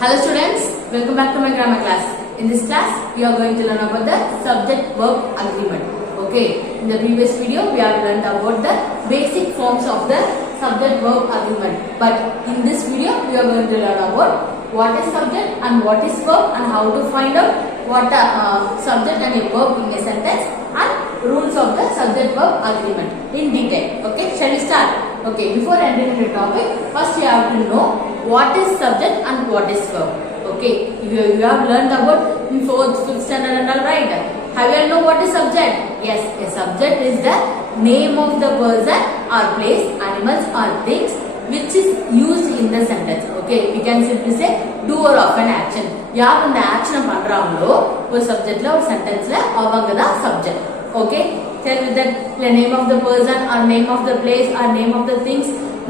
Hello students, welcome back to my grammar class. In this class, we are going to learn about the subject-verb agreement. Okay, in the previous video, we have learned about the basic forms of the subject-verb agreement. But in this video, we are going to learn about what is subject and what is verb and how to find out what are subject and a verb in a sentence and rules of the subject-verb agreement in detail. Okay, shall we start? Okay, before entering the topic, first you have to know what is subject and what is verb. Okay, you have learned about in 4th, 5th standard and all, right? Have you know what is subject? Yes, a subject is the name of the person or place, animals or things which is used in the sentence. Okay, we can simply say doer of an action. யார் இந்த action பண்றாங்களோ ஒரு சப்ஜெக்ட்ல ஒரு சென்டென்ஸ்ல அவங்க தான் subject. Okay, tell me that the name of the person or name of the place or name of the things.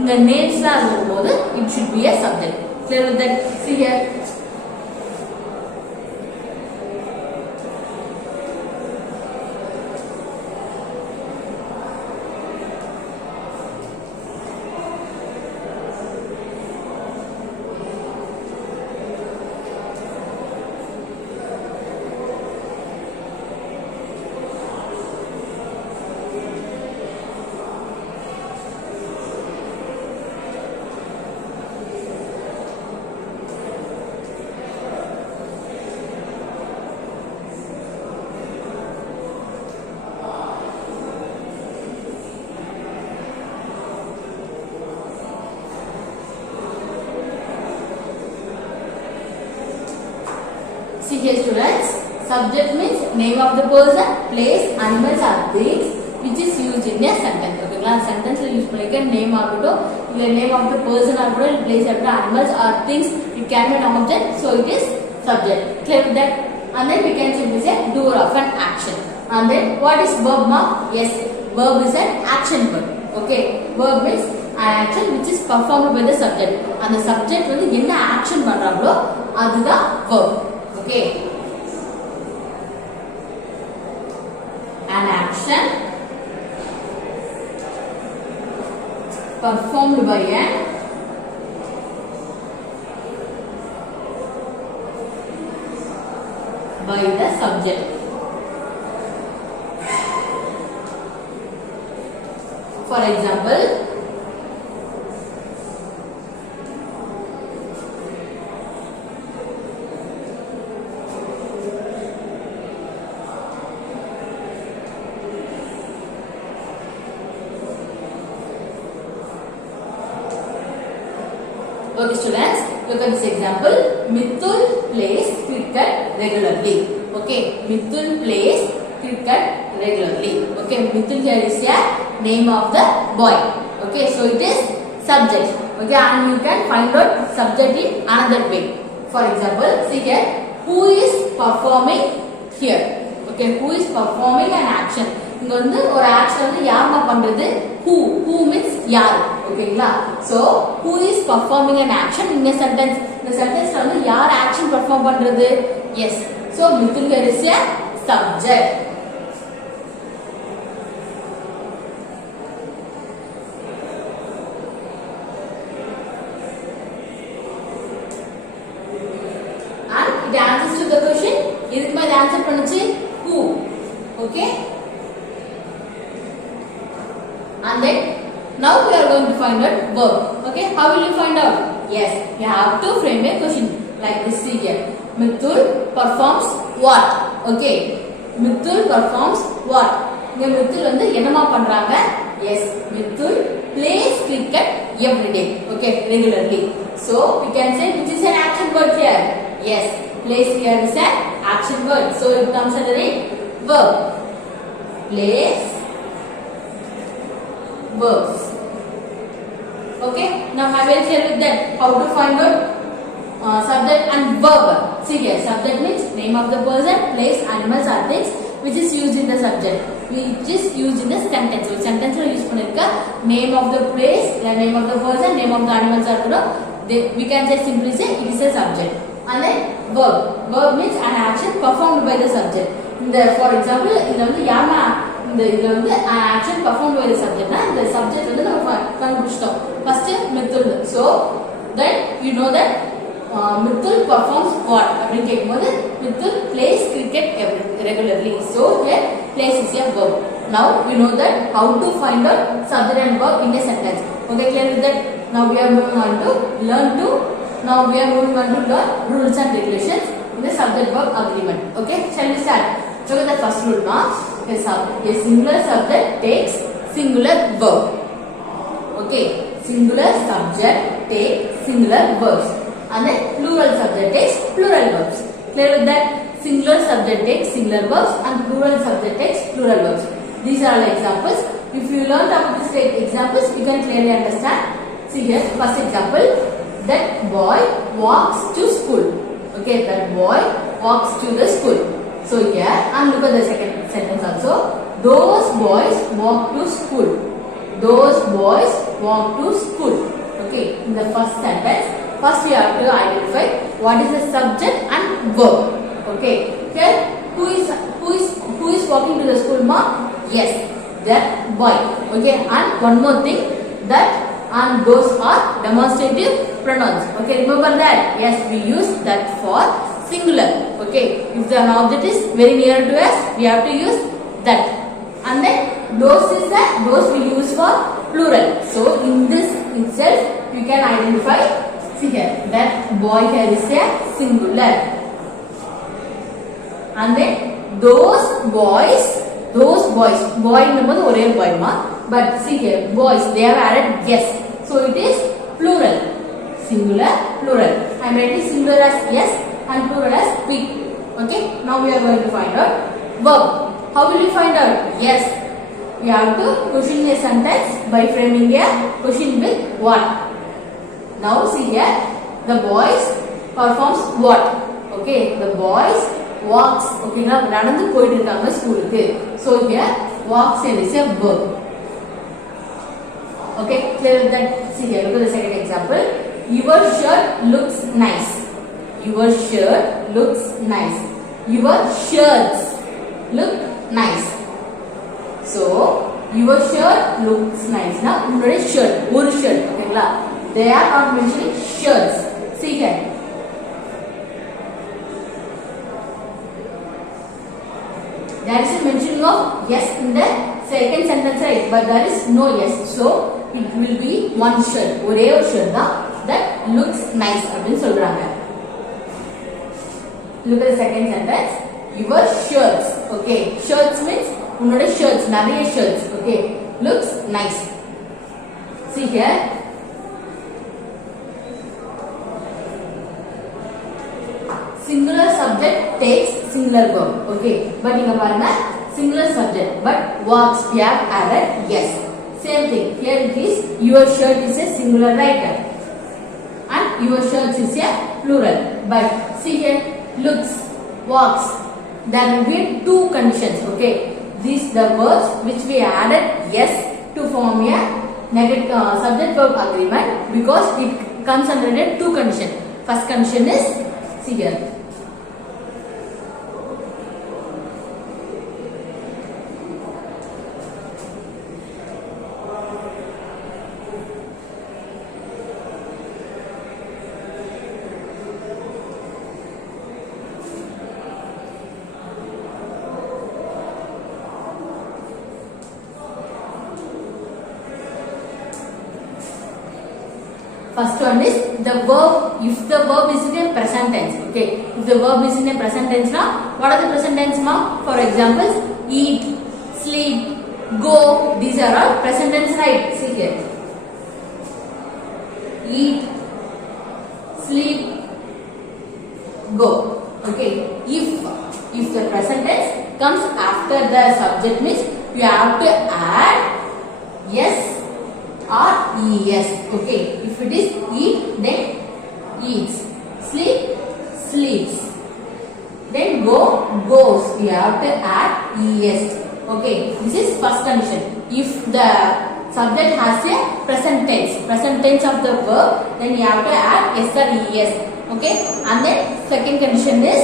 The names la இருக்கும்போது it should be a subject. Clear with that? See here. See here students, subject means name of the person, place, animals or things which is used in a sentence. Okay, sentence la use பண்ணிக்க name ஆகட்டோ இல்ல name of the person ஆகட்டோ இல்ல place ஆகட்டோ animals or things, it can be an object, so it is subject. Clear with that? And then we can simply say doer of an action. And then what is verb ma? Yes, verb is an action verb. Okay, verb means an action which is performed by the subject. And the subject வந்து என்ன action பண்றாங்களோ அதுதான் verb. Okay, an action performed by the subject. For example, okay students, look at this example. Mithul plays cricket regularly. Okay, Mithul plays cricket regularly. Okay, Mithul here is a name of the boy. Okay, so it is subject. Okay, and you can find out subject in another way. For example, see here, who is performing here? Okay, who is performing an action? இங்க வந்து ஒரு action வந்து யார்மா பண்றது? Who means யார். ஓகேங்களா? So who is performing an action in a sentence? இந்த சென்டென்ஸ்ல வந்து யார் ஆக்ஷன் பெர்ஃபார்ம் பண்றது? Yes, so Mithul here is a subject. And it answers to the question. இதுக்கு மேல ஆன்சர் பண்ணுச்சு who. Okay, and then now we are going to find out verb. Okay, how will you find out? Yes, you have to frame a question like this. See here, Mithul performs what? Okay, Mithul performs what? இங்க Mithul வந்து என்னமா பண்றாங்க? Yes, Mithul plays cricket every day. Okay, regularly. So we can say which is an action word here. Yes, plays here is an action word, so it comes under a verb. Plays verbs. Okay, now I will share with that how to find out subject and verb. See here, subject means name of the person, place, animals or things which is used in the subject, which is used in the sentence. So sentence la use பண்ணிருக்க name of the place, name of the person, name of the animals or we can say simply say it is a subject. And then verb. Verb means an action performed by the subject. For example, இதுல வந்து யாமா இதுல வந்து action performed by the subject na the subject வந்து நம்ம கண்டுபிடிச்சிட்டோம். First Mithul. So then you know that Mithul performs what அப்படின்னு கேட்கும்போது Mithul plays cricket regularly. So here plays is a verb. Now we know that how to find out subject and verb in a sentence. Okay, clear with that? Now we are moving on to learn rules and regulations in the subject verb agreement. Okay, shall we start? Look at the first rule now. A singular subject takes singular verb. Okay, singular subject takes singular verbs. And then plural subject takes plural verbs. Clear with that? Singular subject takes singular verbs and plural subject takes plural verbs. These are all examples. If you learn about these examples, you can clearly understand. See here, first example. That boy walks to school. Okay, that boy walks to the school. So here, and look at the second sentence also. Those boys walk to school. Those boys walk to school. Okay, in the first sentence, first you have to identify what is the subject and verb. Okay, here who is walking to the school, ma? Yes, that boy. Okay, and one more thing, that and those are demonstrative pronouns. Okay, remember that? Yes, we use that for singular. Okay, if the object is very near to us, we have to use that. And then those we use for plural. So in this itself, you can identify. See here, that boy here is a singular. And then those boys, boy number one boy ma. But see here, boys, they have added yes. So it is plural. Singular, plural. I am writing singular as yes and plural as we. Okay, now we are going to find out verb. How will you find out? Yes, we have to question a sentence by framing a question with what. Now see here, the boys performs what? Okay, the boys walks. Okay, now நடந்து போயிட்டு இருக்காங்க ஸ்கூலுக்கு. So here walks is a verb. Okay, clear with that? See here, look at the second example. Your shirt looks nice. Your shirt looks nice. Your shirts look nice. So your shirt looks nice. Now உங்களுடைய shirt, ஒரு shirt, ஓகேங்களா? They are not mentioning shirts. See here. There is a mentioning of yes in the second sentence, right? But there is no yes. So it will be one shirt. ஒரே ஒரு shirt தான் that looks nice அப்படின்னு சொல்றாங்க. Look at the second sentence. Your shirts. Okay. Shirts means உன்னோட shirts, நிறைய shirts. Okay. Looks nice. See here. Singular subject takes singular verb. Okay. But இங்க பாருங்க singular subject. But walks we have added yes. Same thing. Here it is your shirt is a singular writer. And your shirts is a plural. But see here, looks, walks. There will be two conditions. Okay, these the verbs which we added yes to form a negative subject verb agreement because it comes under a two condition. First condition is see here. First one is the verb. If the verb is in a present tense, okay. If the verb is in a present tense, now what are the present tense, ma? For examples, eat, sleep, go. These are all present tense, right? See here. Eat, sleep, go. Okay. If the present tense comes after the subject, means you have to add yes or es. Okay, if it is eat, then eats, sleep, sleeps, then go, goes. We have to add es. Okay, this is first condition. If the subject has a present tense of the verb, then you have to add s or es. Okay, and then second condition is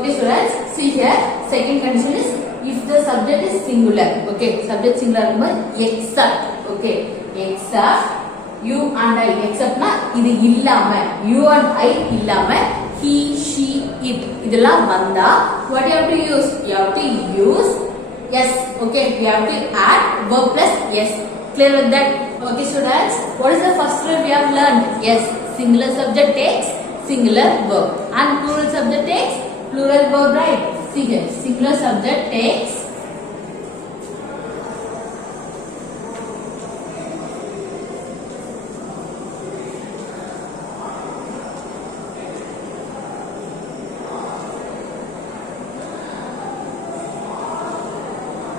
Okay students, see here second condition is if the subject is singular. Okay, subject singular except. Okay, except you and I. Except na இது இல்லாம you and I இல்லாம he, she, it இதெல்லாம் வந்தா what you have to use? You have to use yes. Okay, you have to add verb plus yes. Clear with that? Okay students, what is the first rule we have learned? Yes, singular subject takes singular verb and plural subject takes plural verb, right? See here, singular subject takes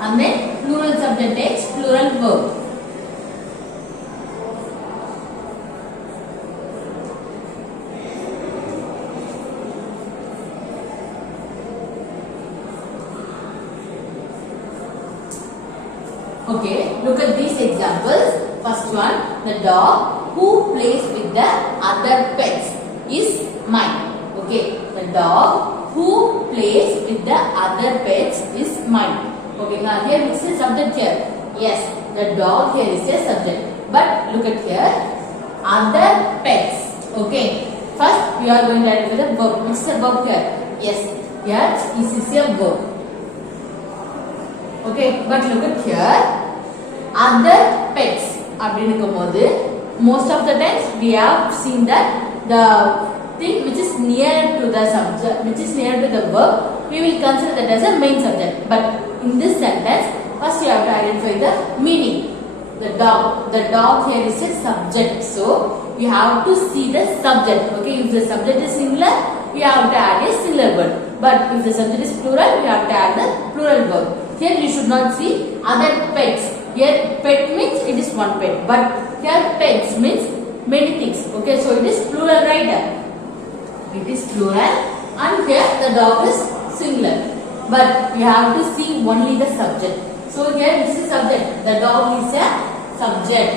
and then plural subject takes plural verb. Okay, look at these examples. First one, the dog who plays with the other pets is mine. Okay, the dog who plays with the other pets is mine. Okay, now here which is the subject here? Yes, the dog here is a subject. But look at here, other pets. Okay, first we are going to write with the verb. Which is the verb here? Yes, here this is a verb. Okay, but look at here, other pets. அப்படினுக்கும்போது most of the times we have seen that the thing which is near to the subject, which is near to the verb, we will consider that as a main subject. But in this sentence, first you have to identify the meaning. The dog here is a subject, so you have to see the subject. Okay, if the subject is singular, you have to add a singular word. But if the subject is plural, you have to add the plural verb. Here you should not see other pets. Here pet means it is one pet, but here pets means many things. Okay, so it is plural, right? It is plural, and here the dog is singular. But you have to see only the subject. So here this is subject. The dog is a subject.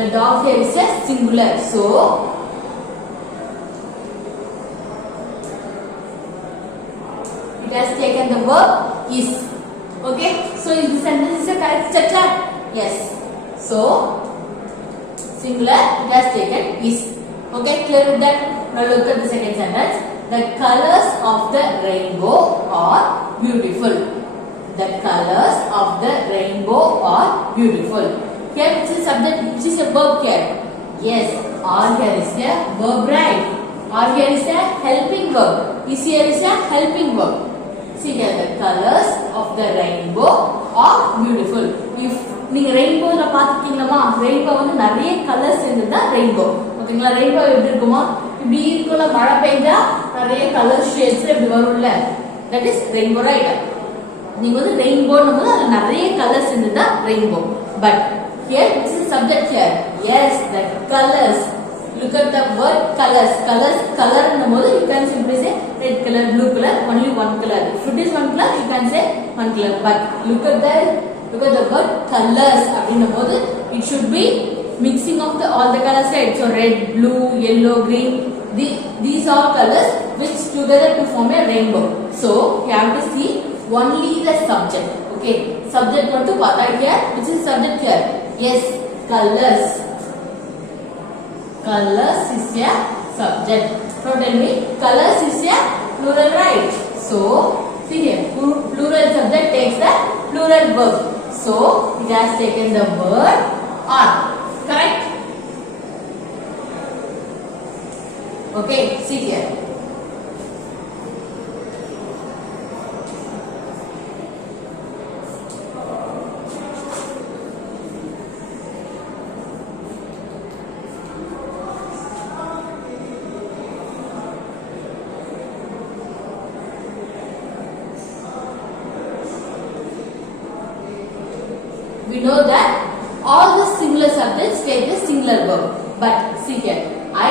The dog here is a singular. So it has taken the verb is. Okay, so in this sentence is a correct structure. Yes. So singular, it has taken is. Okay, clear with that? Now look at the second sentence. The colors of the rainbow are beautiful. The colors of the rainbow are beautiful. Here which is subject, which is a verb here? Yes, are here is a verb, right? Are here is a helping verb. Is here is a helping verb. See here, the colors of the rainbow are beautiful. If நீங்க ரெயின்போல பாத்துட்டீங்களா, rainbow வந்து நிறைய colours இருந்ததா rainbow. ஓகேங்களா, rainbow எப்படி இருக்குமா, இப்படி இருக்கும்ல, மழை பெய்ஞ்சா நிறைய கலர் ஷேட்ஸ் இப்படி வரும்ல, தட் இஸ் ரெயின்போ, ரைட்? நீங்க வந்து ரெயின்போன்னும் போது அதுல நிறைய கலர்ஸ் இருந்ததா rainbow. But here which is subject here? Yes, the colors. Look at the word colors. Color போது you can simply say red color, blue color, only one color. If it is one color, you can say one color. But look at the word colors அப்படின்னும்போது it should be mixing of all the colors, right? So red, blue, yellow, green, these are colors which together to form a rainbow. So you have to see only the subject. Okay, subject மட்டும் பார்த்தா here which is subject here? Yes, colors. Colors is a subject. Now tell me, colors is a plural, right? So see here, plural subject takes the plural verb. So it has taken the word are. Correct? Okay, see here. We know that all the singular subjects take the singular verb. But see here, I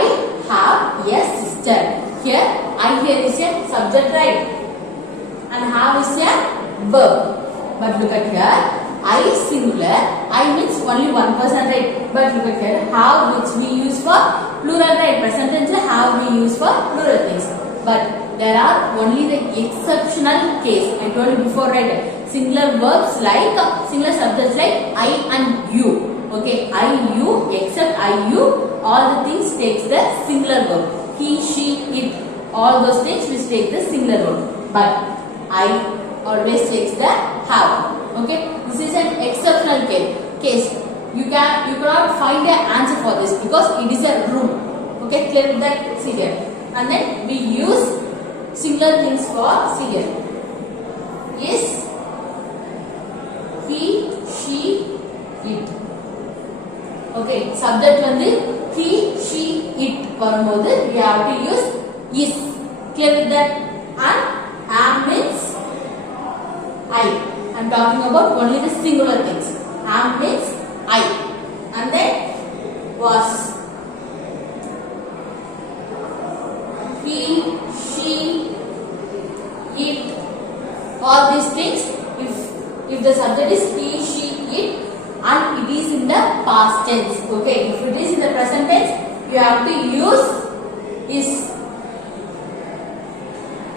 have a sister. Here, I here is a subject, right? And have is a verb. But look at here, I singular, I means only one person, right? But look at here, have which we use for plural, right? Present tense have we use for plural things. But there are only the exceptional case. I told you before, right? Singular verbs like, singular subjects like I and you. Okay, I, you, except I, you, all the things takes the singular verb. He, she, it, all those things which take the singular verb. But I always takes the have. Okay, this is an exceptional case. You cannot find an answer for this because it is a rule. Okay, clear with that? See here. And then we use singular things for, see here. Is, he, she, it. Okay, subject வந்து he, she, it வரும்போது we have to use is. Clear with that? And am means I. I am talking about only the singular things. Am means I. And then was. He, she, it. All these things, if the subject is he, she, it, and it is in the past tense. Okay, if it is in the present tense, you have to use is.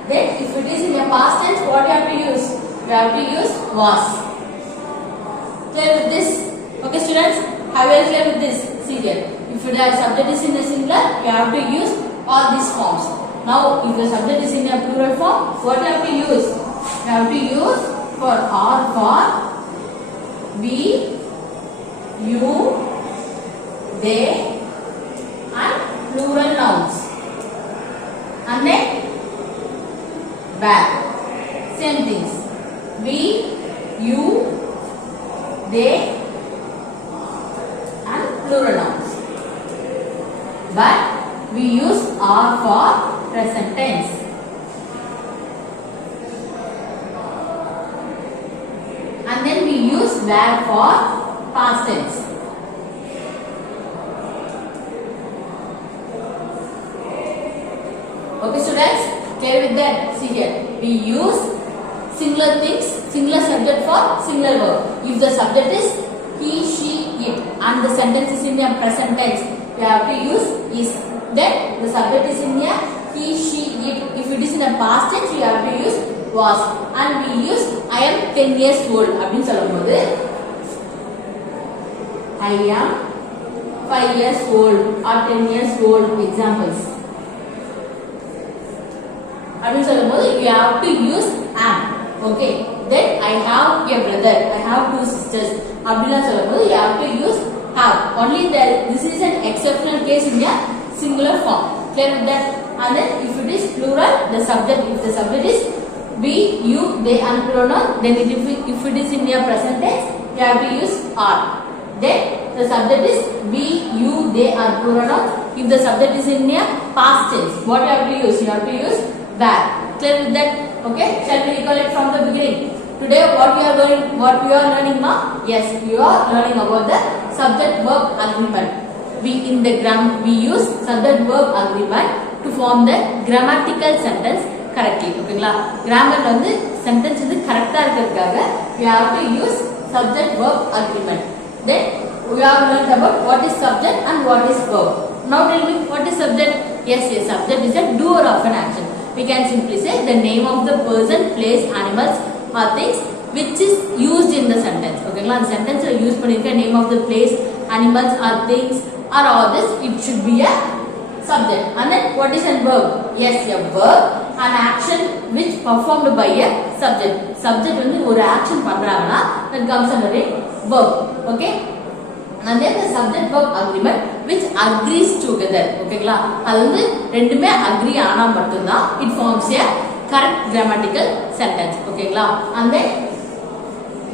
Then if it is in the past tense, what you have to use? You have to use was. Clear with this? Okay students, how are you clear with this? See here, if the subject is in the singular, you have to use all these forms. Now if the subject is in a plural form, what you have to use? You have to use for or for, we, you, they, and plural nouns. And then back. Same things. We, you, they, and plural nouns. But we use are for present tense. And then we use were for past tense. Okay students, clear with that? See here, we use singular things, singular subject for singular verb. If the subject is he, she, it, and the sentence is in the present tense, you have to use is. Then the subject is in the he, she, it. If it is in the past tense, you have to use was. And we use I am 10 years old. அப்படின்னு சொல்லும்போது I am 5 years old or 10 years old. Examples. அப்படின்னு சொல்லும்போது you have to use am. Okay. Then I have a brother. I have 2 sisters. அப்படிலாம் சொல்லும்போது you have to use have. Only this is an exceptional case in a singular form. Clear with that? And then if it is plural, the subject, if the subject is we, you, they, and pronoun, then if it is in your present tense, you have to use are. Then the subject is we, you, they, and pronoun. If the subject is in your past tense, what you have to use? You have to use were. Clear with that? Okay. Shall we recall it from the beginning? Today, what we are learning now? Yes, you are learning about the subject-verb agreement. We use subject-verb agreement to form the grammatical sentence correctly. Okay, grammar வந்து sentence வந்து correct இருக்கிறதுக்காக we have to use subject verb agreement. Then we have learned about what is subject and what is verb. Now tell me, what is subject? Yes, subject is a doer of an action. We can simply say the name of the person, place, animals or things which is used in the sentence. Okay, அந்த sentence use பண்ணிருக்க name of the place, animals or things or all this, it should be a subject. And then what is a verb? Yes, a verb, an action which performed by a subject. Subject வந்து ஒரு action பண்றாங்கன்னா that comes under a verb. Okay. And then the subject verb agreement which agrees together. ஓகேங்களா? அது வந்து ரெண்டுமே agree ஆனா மட்டும்தான் it forms a correct grammatical sentence. ஓகேங்களா? And then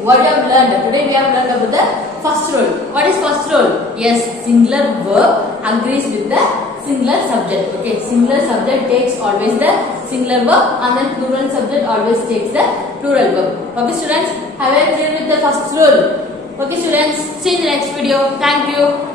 what we have learned today, we have learned about the first rule. What is first rule? Yes, singular verb agrees with the singular subject. Okay, singular subject takes always the singular verb and then plural subject always takes the plural verb. Okay students, have I clear with the first rule? Okay students, see you in the next video. Thank you.